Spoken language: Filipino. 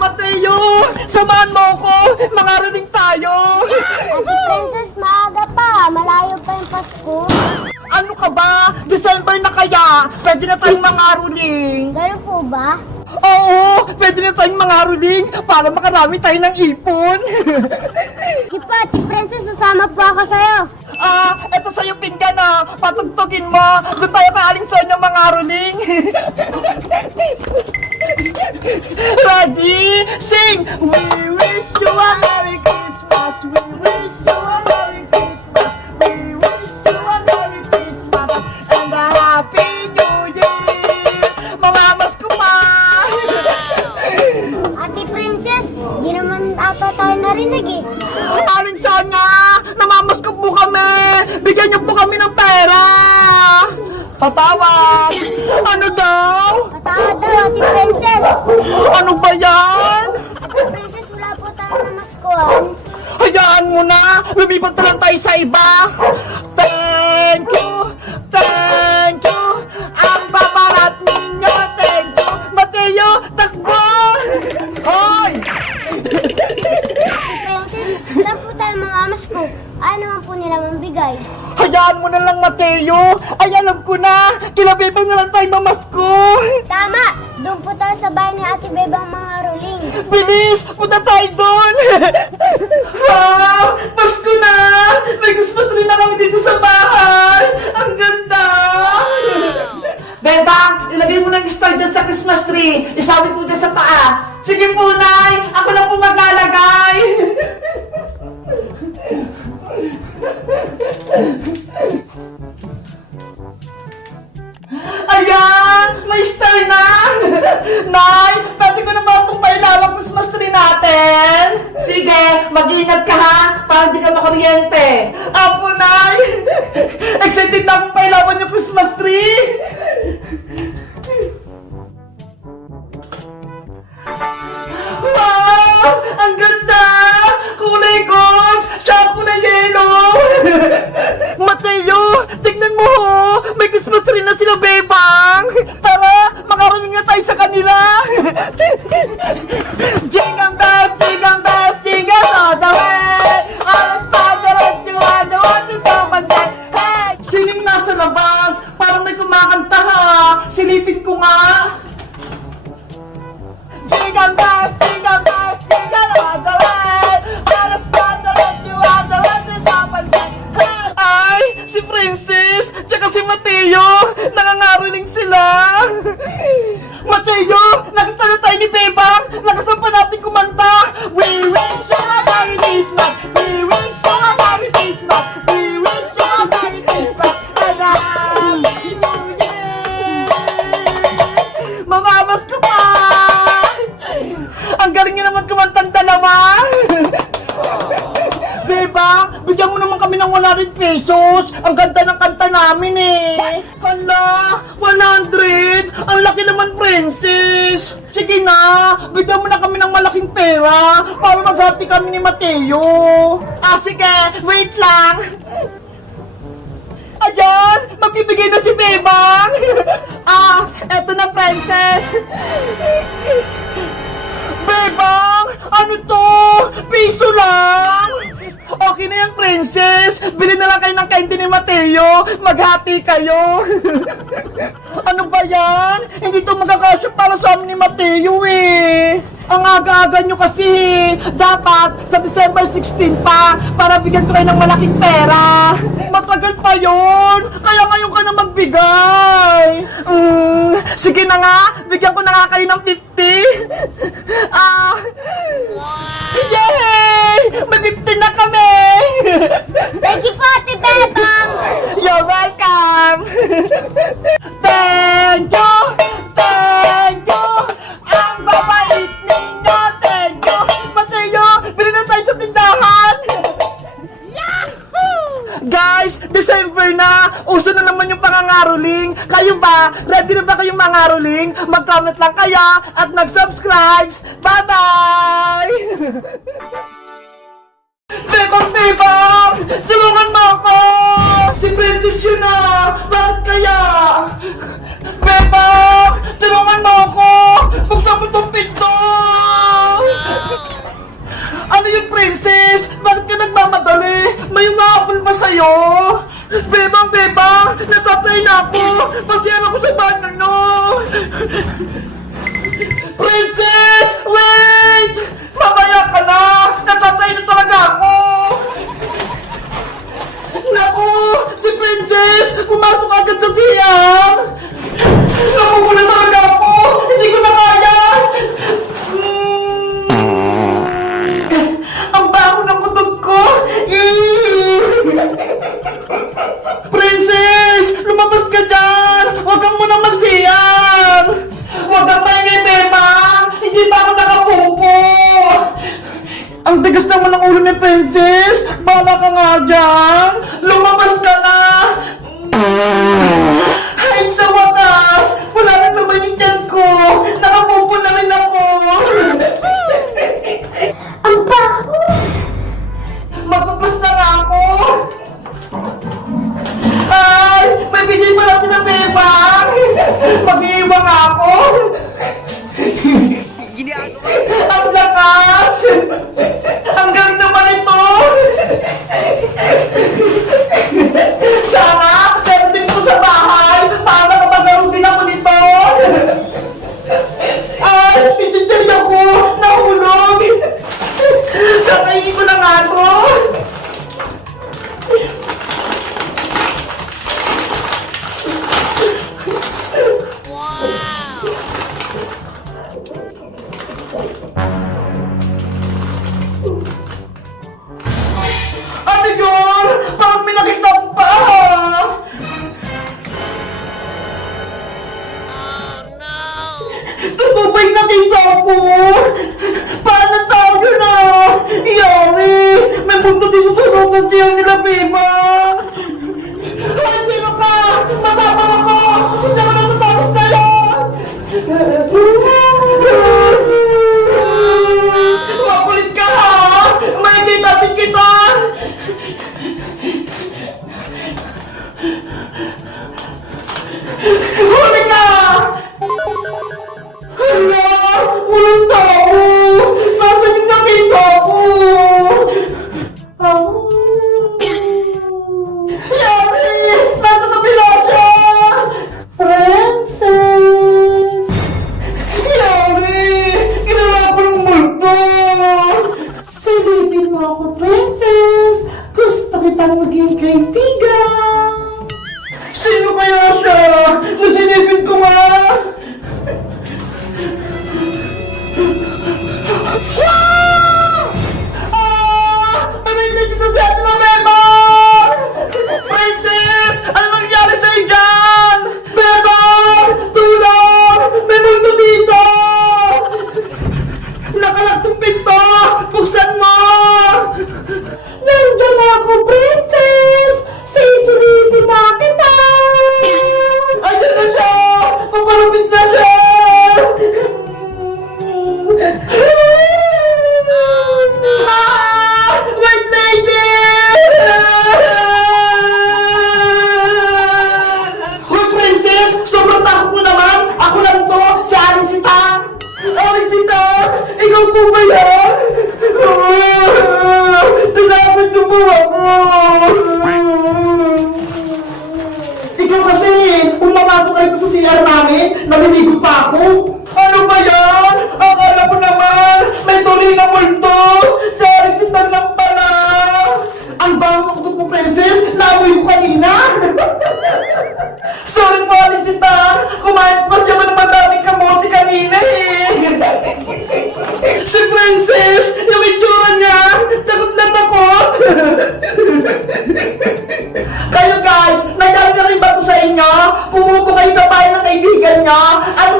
Mateo! Samahan mo ko! Mangaraling tayo! Ate Princess, maaga pa. Malayo pa yung Pasko. Ano ka ba? December na kaya! Pwede na tayong mangaruling! Ganun po ba? Oo! Pwede na tayong mangaruling para makarami tayo ng ipon! Sige po, Ate Princess, sasama po ako sa'yo. Eto sa'yo pinggan patugtugin mo! Doon tayo kay Aling Sonya mangaruling! Ready? Sing! We wish you a Merry Christmas! We wish you a Merry Christmas! We wish you a Merry Christmas! And a Happy New Year! Mga mas ko pa! Ate Princess, di naman ata tayo narinig eh. Aling Sonya! Namamaskop po kami! Bigyan niyo po kami ng pera! Patawad! Ano daw? Patawad daw, Ate Princess. Ano ba yan? Ate Princess, wala po tayo na maskuhan. Hayaan mo na! Lumipat na lang tayo sa iba! Thank you! Thank you! Ang babarat ninyo! Thank you! Mateo, takbo! Hoy! Ate Princess, saan po tayo mga masko? Ano naman po nila mambigay? Hayaan mo na lang, Mateo! Ay, alam ko na! Kila Bebang na lang tayo mamasko! Tama! Doon po tayo sa bahay ni Ate Bebang mga ruling. Bilis! Punta tayo doon! Pasko na! May Christmas tree na kami dito sa bahay! Ang ganda! Bebang, ilagay mo ng star dyan sa Christmas tree. Isawit mo dyan sa taas. Sige po, Nay! Ako na po maglalagay! Ayan! May star na! Nay, pwede ko na ba itong pailawang Christmas tree natin? Sige, mag-iingat ka ha, para di ka makuryente. Apo, Nay! Excited na akong pailawan yung Christmas tree! Wow! Ang ganda! Kulay gold! Tsaka kulay yellow! Mateo! Tignan mo ho! May Christmas tree na sila, Bebang! Tara! Makarating na tayo sa kanila! Jingle bells! Jingle bells! Jingle all the way! Alas pa! Diretso! Ano? Ano sa panday? Hey! Sining nasa labas! Parang may kumakanta ha! Silipin ko nga! Jingle bells! Jingle bells! Jingle all the way! Alas pa! Diretso! Ano? Ano sa panday? Hey! Ay! Si Princess! Tsaka si Mateo! Nangangariling sila! Mateo! Nakita na tayo ni Bebang! Nakasampa natin kumanta! We wish you a Merry Christmas! We wish you a Merry Christmas! We wish you a Merry Christmas! And a Happy New Year! Mamamas ko pa! Ang galing niyo naman kumantang dalawa! Bebang, bigyan mo naman kami ng 100 pesos. Ang ganda ng kanta namin eh. Hala, 100? Ang laki naman, Princess. Sige na, bigyan mo na kami ng malaking pera para maghati kami ni Mateo. Sige, wait lang. Ayan, magbibigay na si Bebang. Eto na, Princess. Bebang, ano to? Piso lang? Okay na yan, Princess. Bili na lang kayo ng candy ni Mateo. Maghati kayo. Ano ba yan? Hindi to magkakasya para sa amin ni Mateo eh. Ang aga-aga nyo kasi. Dapat sa December 16 pa para bigyan ko kayo ng malaking pera. Matagal pa yon. Kaya ngayon ka na magbigay. Sige na nga. Bigyan ko na nga kayo ng 50. Yay! May 50 na kami! Thank you po, Ate Bebang! You're welcome! Thank you! Thank you! Ang babait ninyo! Thank you! Mateo, bili na tayo sa tindahan! Yahoo! Guys, December na! Uso na naman yung pangangaroling! Kayo ba? Ready na ba kayong mangaroling? Mag-comment lang kayo at mag-subscribe! Bye-bye! Bebang! Tulungan mo ako! Si Princess yun na! Bakit kaya? Bebang! Tulungan mo ako! Buksan mo itong pinto! kayo? Bebang, natatay na ako! Pasiyan ako sa banano! Princess! Wait! Mamaya ka na! Natatay na talaga ako! Naku! Si Princess! Pumasok agad sa siyang! Naku, muna talaga ako! Hindi ko na kaya! Ang baho ng butog ko! Princess! Lumabas ka dyan! Huwag kang munang magsiyar! Huwag kang maingay, Beba! Hindi pa ako nakapupo! Ang tigas naman ng ulo ni Princess! Bala ka nga dyan! Lumabas ka na! Ay, sa wakas! Wala nang naman yung tiyan ko! Nakapupo na rin ako! Ang baho! Magpapos na nga ako! Ay! May bigay pala sila, Bebang! Mag-iiwang ako! Ang lakas! Ang galing naman ito! Sana! Meron din ko sa bahay! Para kapag din ako nito! Ay! Pititiri ako! Nahulog! Kakainin ko na nga ito! Ano yun? Parang may nakita ko pa! Totoo ba yung nakita ko? Paano tayo na? Yari! May punto dito sa loob siya nila, Beba! Ay, sino ka? Matapang ako! Hindi ako natatapos sa'yo! Makulit ka, ha? May kita din kita! Huli ka! Hala! Walang tao! Nasaan yung nakita ko? Yari! Nasa kabila siya! Princess! Yari! Ginawa ko ng multo! Silipin mo ako, Princess! Gusto kitang maging kaibigan! Sino kaya siya? Nasinipin ko nga! Pamilya sa atin na Bebang! Princess! Ano nangyari sa'yo dyan? Bebang! Tulong! May multo dito! Nakalak tong pinto! Buksan mo! Nandiyan ako, Princess! Sisilipin na kita! Ayan na siya! Papalapit na siya! Ah! White lady! Hoy, Princess! Sobrang takot mo naman! Ako lang to! Si Aling Sitang! Aling Sitang! Ikaw po ba yan? Tinakot niyo po ako! Ikaw kasi, pumamasok ka rito sa CR namin, naliligo pa ako. Ano ba yan? Akala ko naman, may tuloy na multo. Sorry, sitan lang pala. Ang bango ko mo, Princess. Naamoy ko kanina. Sorry po, Alisita. Kumain po siya ng madaming kamote kanina eh. Si Princess, yung itsura niya, takot na takot. Kayo guys, nangyari na rin ba ito sa inyo? Pumupo kayo sa bahay ng kaibigan niyo? Ano